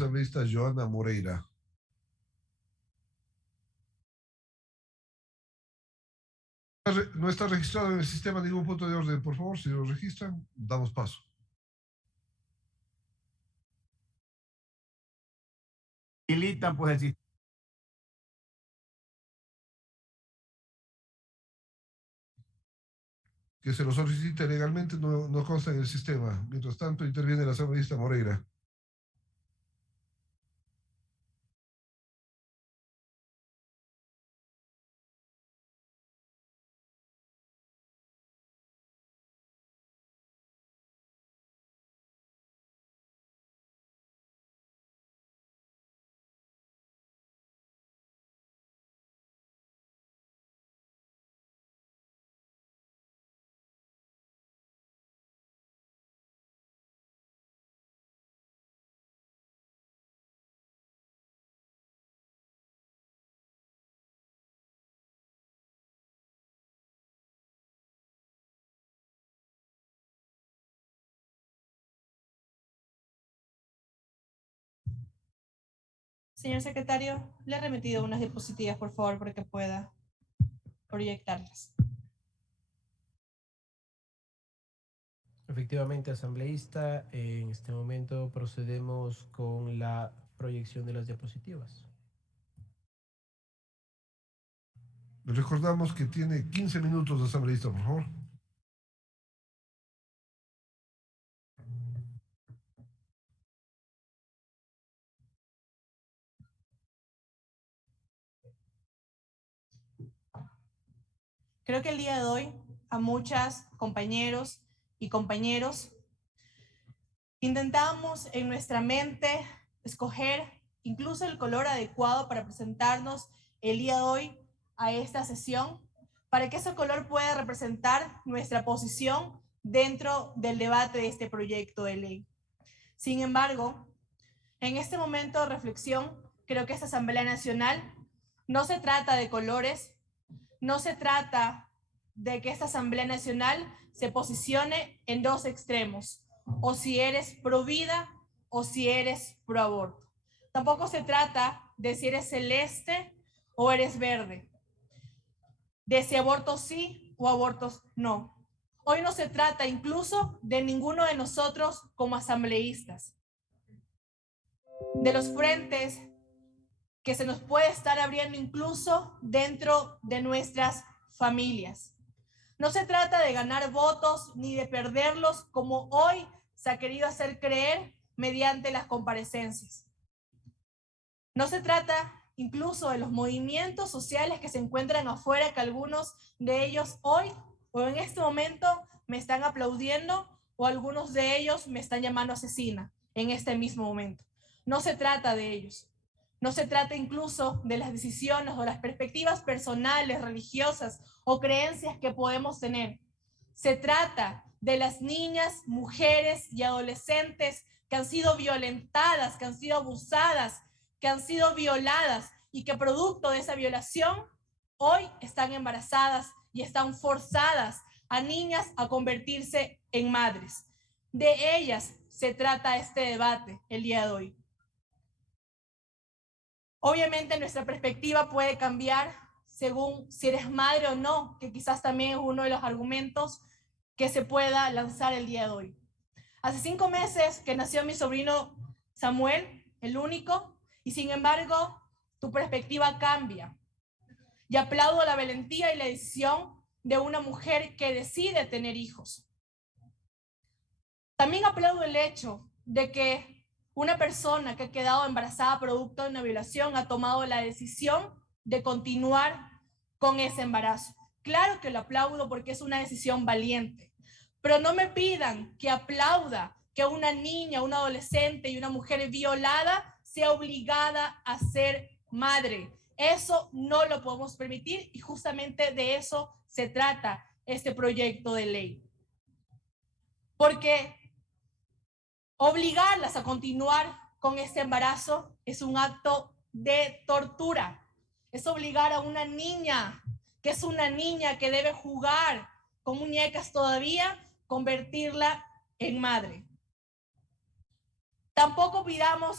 asambleísta Joana Moreira. No está registrado en el sistema ningún punto de orden. Por favor, si lo registran, damos paso. Habilitan pues el sistema. Que se lo solicite legalmente no consta en el sistema. Mientras tanto, interviene la asambleísta Moreira. Señor secretario, le he remitido unas diapositivas, por favor, para que pueda proyectarlas. Efectivamente, asambleísta, en este momento procedemos con la proyección de las diapositivas. Les recordamos que tiene 15 minutos de asambleísta, por favor. Creo que el día de hoy a muchas compañeros y compañeros intentamos en nuestra mente escoger incluso el color adecuado para presentarnos el día de hoy a esta sesión, para que ese color pueda representar nuestra posición dentro del debate de este proyecto de ley. Sin embargo, en este momento de reflexión, creo que esta Asamblea Nacional no se trata de colores, no se trata de que esta Asamblea Nacional se posicione en dos extremos, o si eres pro vida o si eres pro aborto. Tampoco se trata de si eres celeste o eres verde, de si abortos sí o abortos no. Hoy no se trata incluso de ninguno de nosotros como asambleístas, de los frentes que se nos puede estar abriendo incluso dentro de nuestras familias. No se trata de ganar votos ni de perderlos como hoy se ha querido hacer creer mediante las comparecencias. No se trata incluso de los movimientos sociales que se encuentran afuera, que algunos de ellos hoy o en este momento me están aplaudiendo o algunos de ellos me están llamando asesina en este mismo momento. No se trata de ellos. No se trata incluso de las decisiones o las perspectivas personales, religiosas o creencias que podemos tener. Se trata de las niñas, mujeres y adolescentes que han sido violentadas, que han sido abusadas, que han sido violadas y que producto de esa violación hoy están embarazadas y están forzadas a niñas a convertirse en madres. De ellas se trata este debate el día de hoy. Obviamente nuestra perspectiva puede cambiar según si eres madre o no, que quizás también es uno de los argumentos que se pueda lanzar el día de hoy. Hace 5 meses que nació mi sobrino Samuel, el único, y sin embargo tu perspectiva cambia. Y aplaudo la valentía y la decisión de una mujer que decide tener hijos. También aplaudo el hecho de que una persona que ha quedado embarazada producto de una violación ha tomado la decisión de continuar con ese embarazo. Claro que lo aplaudo porque es una decisión valiente, pero no me pidan que aplauda que una niña, una adolescente y una mujer violada sea obligada a ser madre. Eso no lo podemos permitir y justamente de eso se trata este proyecto de ley. Porque obligarlas a continuar con este embarazo es un acto de tortura. Es obligar a una niña, que es una niña que debe jugar con muñecas todavía, convertirla en madre. Tampoco pidamos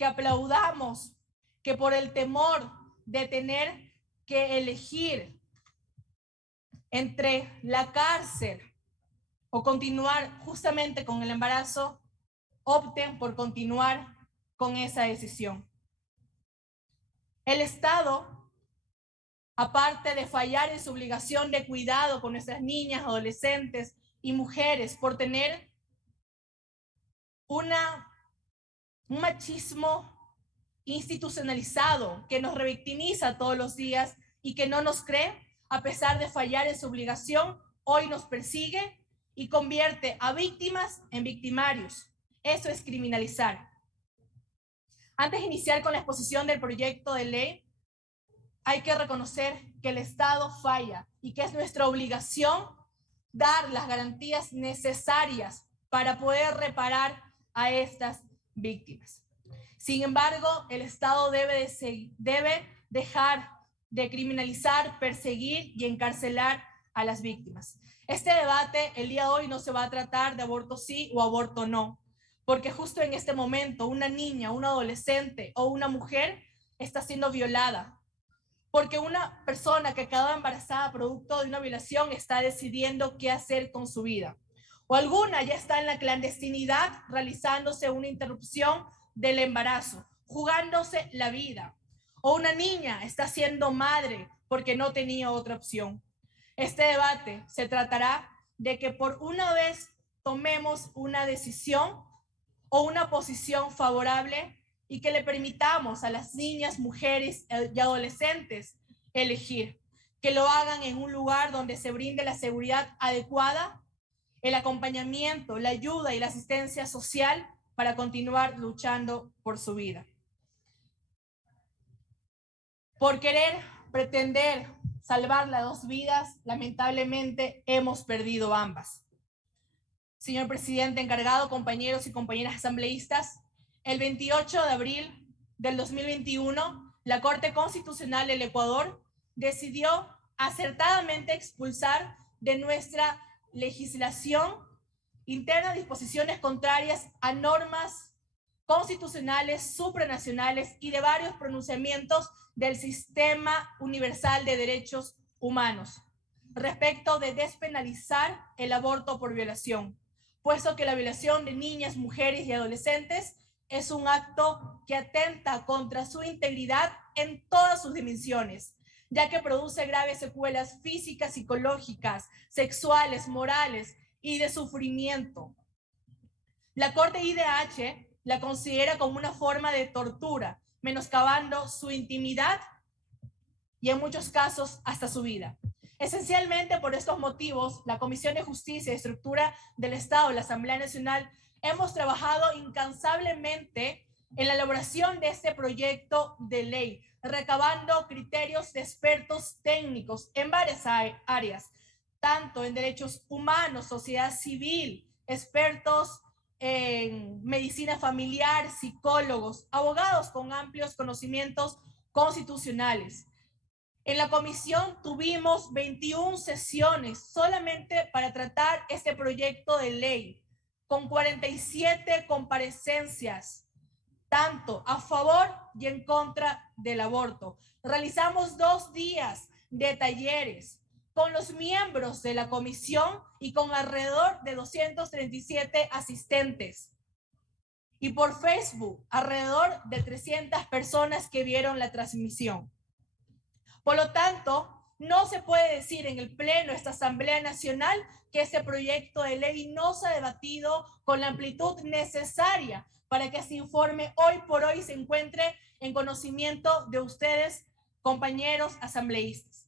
que aplaudamos que por el temor de tener que elegir entre la cárcel o continuar justamente con el embarazo, opten por continuar con esa decisión. El Estado, aparte de fallar en su obligación de cuidado con nuestras niñas, adolescentes y mujeres por tener un machismo institucionalizado que nos revictimiza todos los días y que no nos cree, a pesar de fallar en su obligación, hoy nos persigue y convierte a víctimas en victimarios. Eso es criminalizar. Antes de iniciar con la exposición del proyecto de ley, hay que reconocer que el Estado falla y que es nuestra obligación dar las garantías necesarias para poder reparar a estas víctimas. Sin embargo, el Estado debe dejar de criminalizar, perseguir y encarcelar a las víctimas. Este debate el día de hoy no se va a tratar de aborto sí o aborto no, porque justo en este momento una niña, un adolescente o una mujer está siendo violada, porque una persona que quedó embarazada producto de una violación está decidiendo qué hacer con su vida, o alguna ya está en la clandestinidad realizándose una interrupción del embarazo, jugándose la vida, o una niña está siendo madre porque no tenía otra opción. Este debate se tratará de que por una vez tomemos una decisión o una posición favorable y que le permitamos a las niñas, mujeres y adolescentes elegir, que lo hagan en un lugar donde se brinde la seguridad adecuada, el acompañamiento, la ayuda y la asistencia social para continuar luchando por su vida. Por querer pretender salvar las dos vidas, lamentablemente hemos perdido ambas. Señor presidente encargado, compañeros y compañeras asambleístas, el 28 de abril del 2021, la Corte Constitucional del Ecuador decidió acertadamente expulsar de nuestra legislación interna disposiciones contrarias a normas constitucionales, supranacionales y de varios pronunciamientos del Sistema Universal de Derechos Humanos respecto de despenalizar el aborto por violación, puesto que la violación de niñas, mujeres y adolescentes es un acto que atenta contra su integridad en todas sus dimensiones, ya que produce graves secuelas físicas, psicológicas, sexuales, morales y de sufrimiento. La Corte IDH la considera como una forma de tortura, menoscabando su intimidad y en muchos casos hasta su vida. Esencialmente por estos motivos, la Comisión de Justicia y Estructura del Estado, la Asamblea Nacional, hemos trabajado incansablemente en la elaboración de este proyecto de ley, recabando criterios de expertos técnicos en varias áreas, tanto en derechos humanos, sociedad civil, expertos en medicina familiar, psicólogos, abogados con amplios conocimientos constitucionales. En la comisión tuvimos 21 sesiones solamente para tratar este proyecto de ley, con 47 comparecencias, tanto a favor y en contra del aborto. Realizamos 2 días de talleres con los miembros de la comisión y con alrededor de 237 asistentes. Y por Facebook, alrededor de 300 personas que vieron la transmisión. Por lo tanto, no se puede decir en el Pleno de esta Asamblea Nacional que este proyecto de ley no se ha debatido con la amplitud necesaria para que este informe hoy por hoy se encuentre en conocimiento de ustedes, compañeros asambleístas.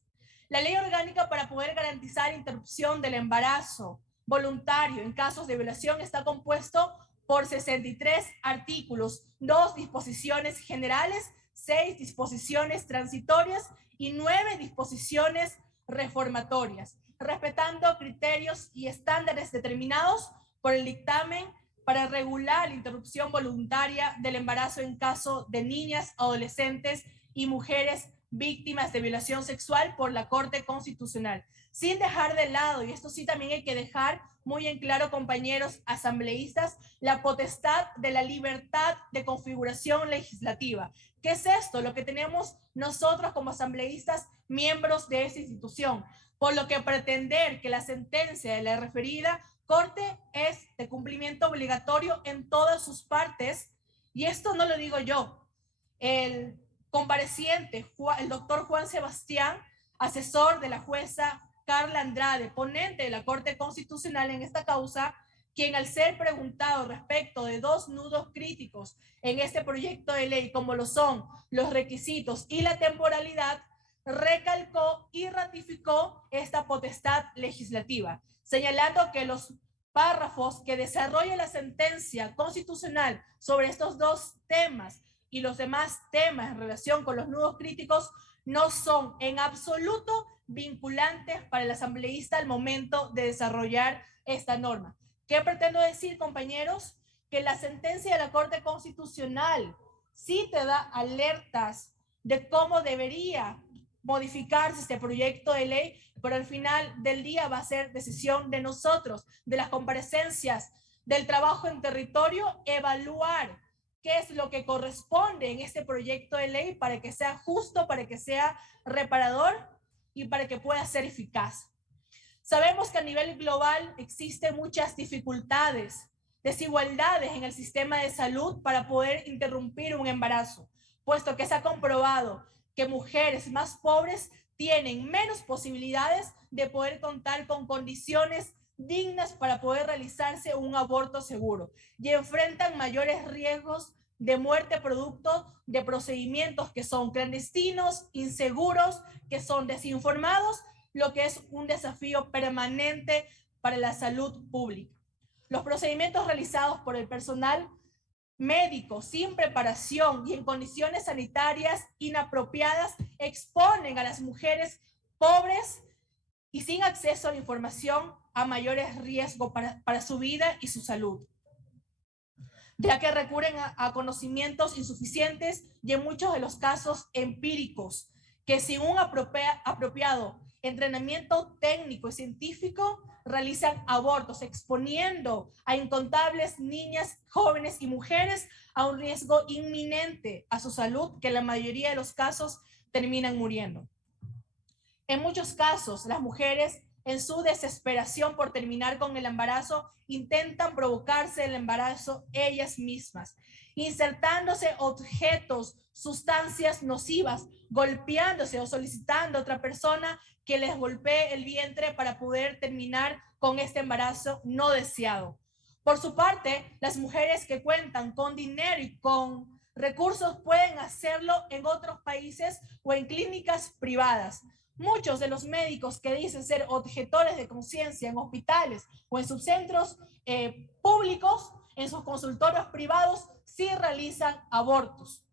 La ley orgánica para poder garantizar interrupción del embarazo voluntario en casos de violación está compuesto por 63 artículos, 2 disposiciones generales, 6 disposiciones transitorias y 9 disposiciones reformatorias, respetando criterios y estándares determinados por el dictamen para regular la interrupción voluntaria del embarazo en caso de niñas, adolescentes y mujeres víctimas de violación sexual por la Corte Constitucional. Sin dejar de lado, y esto sí también hay que dejar muy en claro, compañeros asambleístas, la potestad de la libertad de configuración legislativa. ¿Qué es esto? Lo que tenemos nosotros como asambleístas, miembros de esta institución, por lo que pretender que la sentencia de la referida Corte es de cumplimiento obligatorio en todas sus partes, y esto no lo digo yo. El compareciente, el doctor Juan Sebastián, asesor de la jueza Carla Andrade, ponente de la Corte Constitucional en esta causa, quien al ser preguntado respecto de dos nudos críticos en este proyecto de ley, como lo son los requisitos y la temporalidad, recalcó y ratificó esta potestad legislativa, señalando que los párrafos que desarrolla la sentencia constitucional sobre estos dos temas y los demás temas en relación con los nudos críticos no son en absoluto vinculantes para el asambleísta al momento de desarrollar esta norma. ¿Qué pretendo decir, compañeros? Que la sentencia de la Corte Constitucional sí te da alertas de cómo debería modificarse este proyecto de ley, pero al final del día va a ser decisión de nosotros, de las comparecencias, del trabajo en territorio, evaluar qué es lo que corresponde en este proyecto de ley para que sea justo, para que sea reparador y para que pueda ser eficaz. Sabemos que a nivel global existen muchas dificultades, desigualdades en el sistema de salud para poder interrumpir un embarazo, puesto que se ha comprobado que mujeres más pobres tienen menos posibilidades de poder contar con condiciones dignas para poder realizarse un aborto seguro y enfrentan mayores riesgos de muerte producto de procedimientos que son clandestinos, inseguros, que son desinformados, lo que es un desafío permanente para la salud pública. Los procedimientos realizados por el personal médico sin preparación y en condiciones sanitarias inapropiadas exponen a las mujeres pobres y sin acceso a la información a mayores riesgos para su vida y su salud, ya que recurren a conocimientos insuficientes y en muchos de los casos empíricos, que sin un apropiado entrenamiento técnico y científico realizan abortos, exponiendo a incontables niñas, jóvenes y mujeres a un riesgo inminente a su salud, que en la mayoría de los casos terminan muriendo. En muchos casos, las mujeres, en su desesperación por terminar con el embarazo, intentan provocarse el embarazo ellas mismas, insertándose objetos, sustancias nocivas, golpeándose o solicitando a otra persona que les golpee el vientre para poder terminar con este embarazo no deseado. Por su parte, las mujeres que cuentan con dinero y con recursos pueden hacerlo en otros países o en clínicas privadas. Muchos de los médicos que dicen ser objetores de conciencia en hospitales o en sus centros públicos, en sus consultorios privados, sí realizan abortos.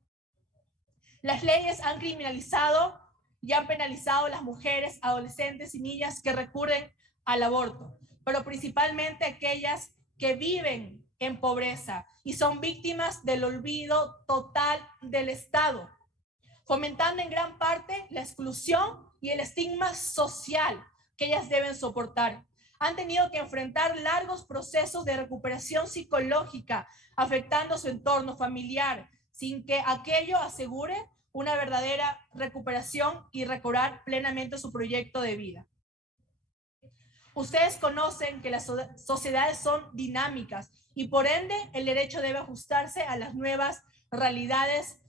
Las leyes han criminalizado y han penalizado a las mujeres, adolescentes y niñas que recurren al aborto, pero principalmente aquellas que viven en pobreza y son víctimas del olvido total del Estado, fomentando en gran parte la exclusión y el estigma social que ellas deben soportar. Han tenido que enfrentar largos procesos de recuperación psicológica, afectando su entorno familiar, sin que aquello asegure una verdadera recuperación y recobrar plenamente su proyecto de vida. Ustedes conocen que las sociedades son dinámicas y por ende el derecho debe ajustarse a las nuevas realidades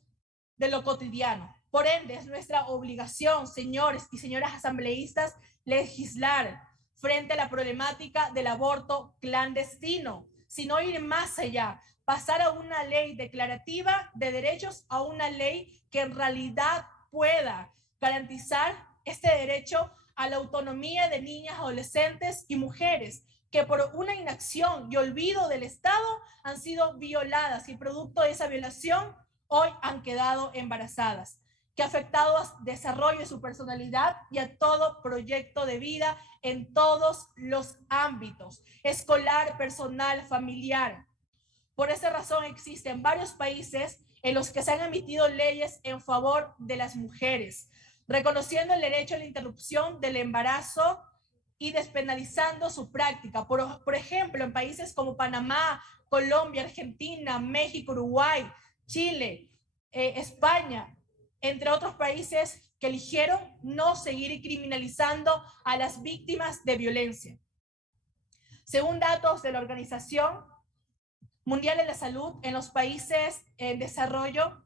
de lo cotidiano. Por ende, es nuestra obligación, señores y señoras asambleístas, legislar frente a la problemática del aborto clandestino, sino ir más allá, pasar a una ley declarativa de derechos a una ley que en realidad pueda garantizar este derecho a la autonomía de niñas, adolescentes y mujeres que por una inacción y olvido del Estado han sido violadas y producto de esa violación hoy han quedado embarazadas, que ha afectado a desarrollo de su personalidad y a todo proyecto de vida en todos los ámbitos, escolar, personal, familiar. Por esa razón existen varios países en los que se han emitido leyes en favor de las mujeres, reconociendo el derecho a la interrupción del embarazo y despenalizando su práctica. Por ejemplo, en países como Panamá, Colombia, Argentina, México, Uruguay, Chile, España, entre otros países que eligieron no seguir criminalizando a las víctimas de violencia. Según datos de la Organización Mundial de la Salud, en los países en desarrollo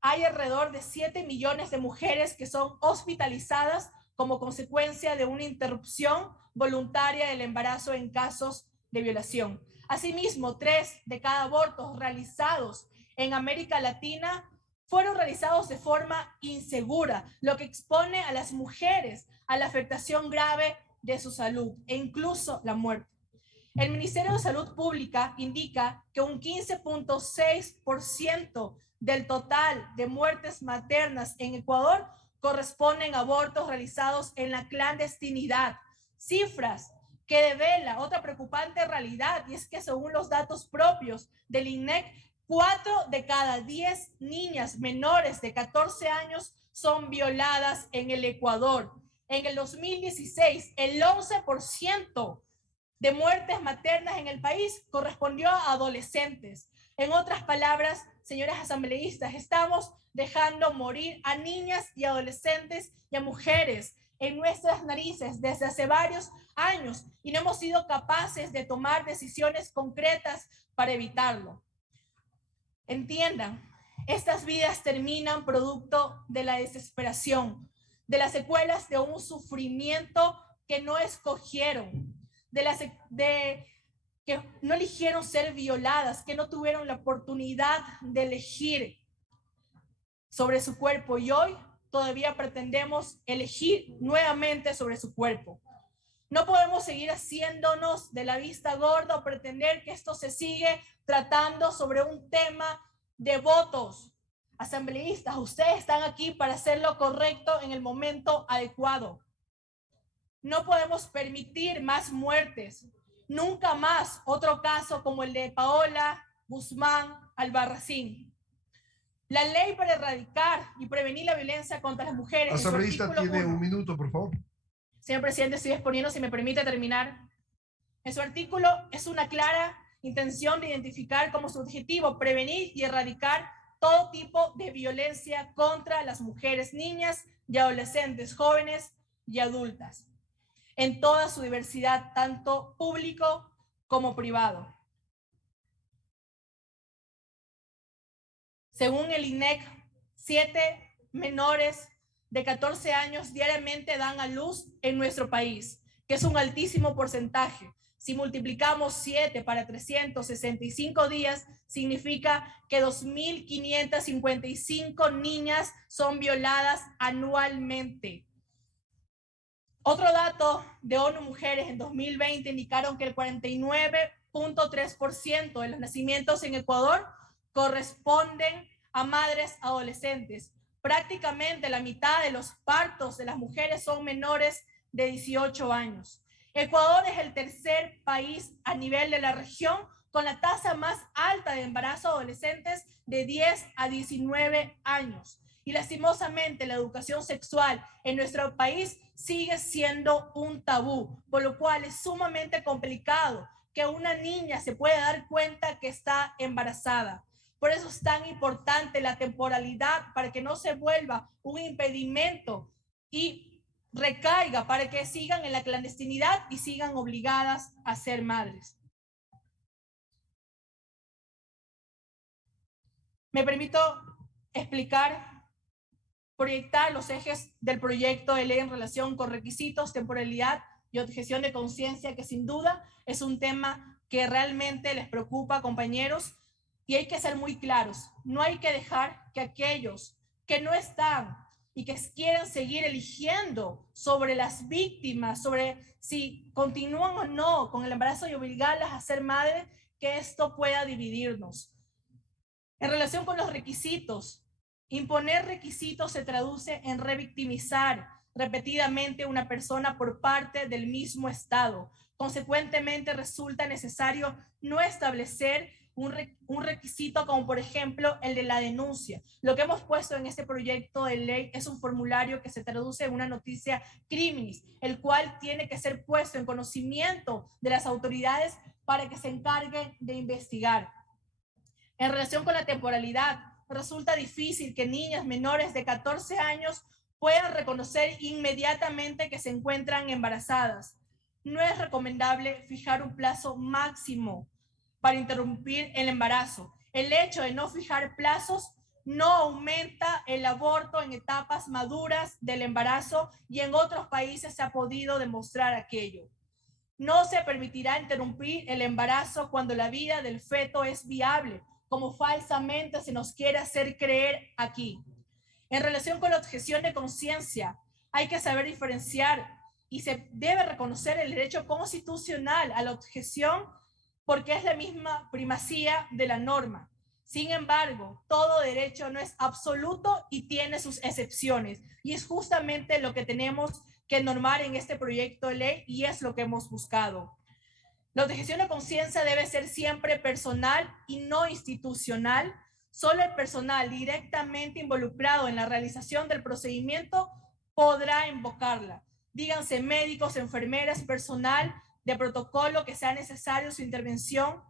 hay alrededor de 7 millones de mujeres que son hospitalizadas como consecuencia de una interrupción voluntaria del embarazo en casos de violación. Asimismo, 3 de cada abortos realizados en América Latina fueron realizados de forma insegura, lo que expone a las mujeres a la afectación grave de su salud e incluso la muerte. El Ministerio de Salud Pública indica que un 15.6% del total de muertes maternas en Ecuador corresponden a abortos realizados en la clandestinidad. Cifras que devela otra preocupante realidad, y es que según los datos propios del INEC, 4 de cada 10 niñas menores de 14 años son violadas en el Ecuador. En el 2016, el 11% de muertes maternas en el país correspondió a adolescentes. En otras palabras, señoras asambleístas, estamos dejando morir a niñas y adolescentes y a mujeres en nuestras narices desde hace varios años y no hemos sido capaces de tomar decisiones concretas para evitarlo. Entiendan, estas vidas terminan producto de la desesperación, de las secuelas de un sufrimiento que no escogieron, que no eligieron ser violadas, que no tuvieron la oportunidad de elegir sobre su cuerpo y hoy todavía pretendemos elegir nuevamente sobre su cuerpo. No podemos seguir haciéndonos de la vista gorda o pretender que esto se sigue tratando sobre un tema de votos. Asambleístas, ustedes están aquí para hacer lo correcto en el momento adecuado. No podemos permitir más muertes. Nunca más otro caso como el de Paola Guzmán Albarracín. La ley para erradicar y prevenir la violencia contra las mujeres. Asambleísta tiene 1 minuto, por favor. Señor presidente, estoy exponiendo, si me permite terminar. En su artículo es una clara intención de identificar como su objetivo prevenir y erradicar todo tipo de violencia contra las mujeres, niñas y adolescentes, jóvenes y adultas, en toda su diversidad, tanto público como privado. Según el INEC, 7 menores de 14 años diariamente dan a luz en nuestro país, que es un altísimo porcentaje. Si multiplicamos 7 para 365 días, significa que 2.555 niñas son violadas anualmente. Otro dato de ONU Mujeres en 2020 indicaron que el 49.3% de los nacimientos en Ecuador corresponden a madres adolescentes. Prácticamente la mitad de los partos de las mujeres son menores de 18 años. Ecuador es el tercer país a nivel de la región con la tasa más alta de embarazo a adolescentes de 10 a 19 años. Y lastimosamente la educación sexual en nuestro país sigue siendo un tabú, por lo cual es sumamente complicado que una niña se pueda dar cuenta que está embarazada. Por eso es tan importante la temporalidad para que no se vuelva un impedimento y recaiga para que sigan en la clandestinidad y sigan obligadas a ser madres. Me permito proyectar los ejes del proyecto de ley en relación con requisitos, temporalidad y objeción de conciencia, que sin duda es un tema que realmente les preocupa, compañeros. Y hay que ser muy claros, no hay que dejar que aquellos que no están y que quieren seguir eligiendo sobre las víctimas, sobre si continúan o no con el embarazo y obligarlas a ser madres, que esto pueda dividirnos. En relación con los requisitos, imponer requisitos se traduce en revictimizar repetidamente a una persona por parte del mismo Estado. Consecuentemente, resulta necesario no establecer un requisito como por ejemplo el de la denuncia. Lo que hemos puesto en este proyecto de ley es un formulario que se traduce en una noticia criminis, el cual tiene que ser puesto en conocimiento de las autoridades para que se encarguen de investigar. En relación con la temporalidad, resulta difícil que niñas menores de 14 años puedan reconocer inmediatamente que se encuentran embarazadas. No es recomendable fijar un plazo máximo para interrumpir el embarazo. El hecho de no fijar plazos no aumenta el aborto en etapas maduras del embarazo y en otros países se ha podido demostrar aquello. No se permitirá interrumpir el embarazo cuando la vida del feto es viable, como falsamente se nos quiere hacer creer aquí. En relación con la objeción de conciencia, hay que saber diferenciar y se debe reconocer el derecho constitucional a la objeción porque es la misma primacía de la norma. Sin embargo, todo derecho no es absoluto y tiene sus excepciones. Y es justamente lo que tenemos que normar en este proyecto de ley y es lo que hemos buscado. La objeción de conciencia debe ser siempre personal y no institucional. Solo el personal directamente involucrado en la realización del procedimiento podrá invocarla. Díganse médicos, enfermeras, personal de protocolo que sea necesario su intervención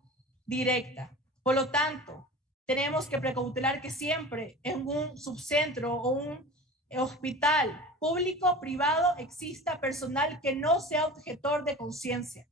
directa. Por lo tanto, tenemos que precautelar que siempre en un subcentro o un hospital público o privado exista personal que no sea objetor de conciencia.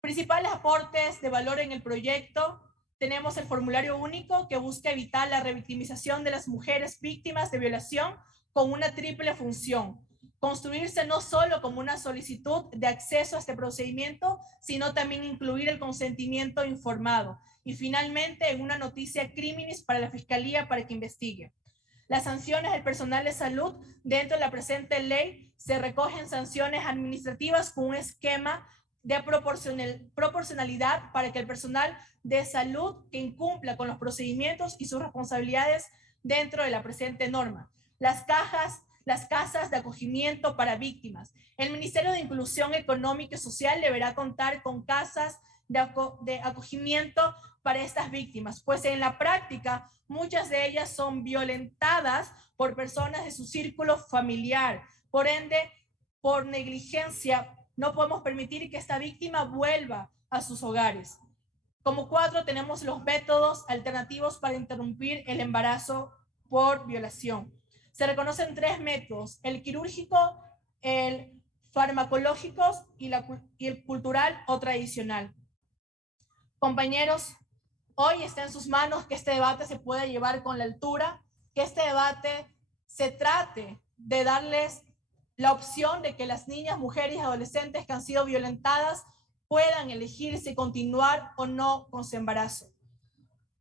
Principales aportes de valor en el proyecto. Tenemos el formulario único que busca evitar la revictimización de las mujeres víctimas de violación con una triple función. Construirse no solo como una solicitud de acceso a este procedimiento, sino también incluir el consentimiento informado. Y finalmente, en una noticia criminis para la Fiscalía para que investigue. Las sanciones del personal de salud dentro de la presente ley se recogen sanciones administrativas con un esquema de proporcionalidad para que el personal de salud que incumpla con los procedimientos y sus responsabilidades dentro de la presente norma. Las casas de acogimiento para víctimas. El Ministerio de Inclusión Económica y Social deberá contar con casas de acogimiento para estas víctimas, pues en la práctica muchas de ellas son violentadas por personas de su círculo familiar. Por ende, por negligencia, no podemos permitir que esta víctima vuelva a sus hogares. Como 4, tenemos los métodos alternativos para interrumpir el embarazo por violación. Se reconocen 3 métodos: el quirúrgico, el farmacológico y el cultural o tradicional. Compañeros, hoy está en sus manos que este debate se pueda llevar con la altura, que este debate se trate de darles la opción de que las niñas, mujeres y adolescentes que han sido violentadas puedan elegir si continuar o no con su embarazo.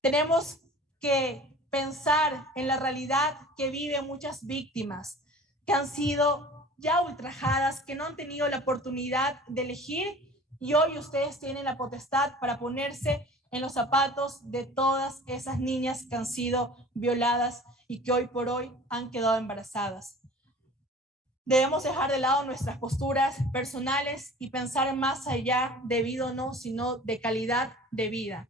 Tenemos que pensar en la realidad que viven muchas víctimas que han sido ya ultrajadas, que no han tenido la oportunidad de elegir, y hoy ustedes tienen la potestad para ponerse en los zapatos de todas esas niñas que han sido violadas y que hoy por hoy han quedado embarazadas. Debemos dejar de lado nuestras posturas personales y pensar más allá de vida o no, sino de calidad de vida.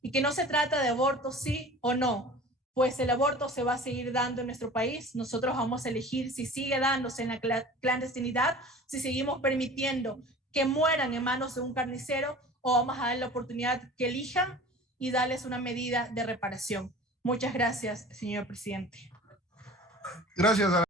Y que no se trata de aborto sí o no, pues el aborto se va a seguir dando en nuestro país. Nosotros vamos a elegir si sigue dándose en la clandestinidad, si seguimos permitiendo que mueran en manos de un carnicero, o vamos a dar la oportunidad que elijan y darles una medida de reparación. Muchas gracias, señor presidente. Gracias.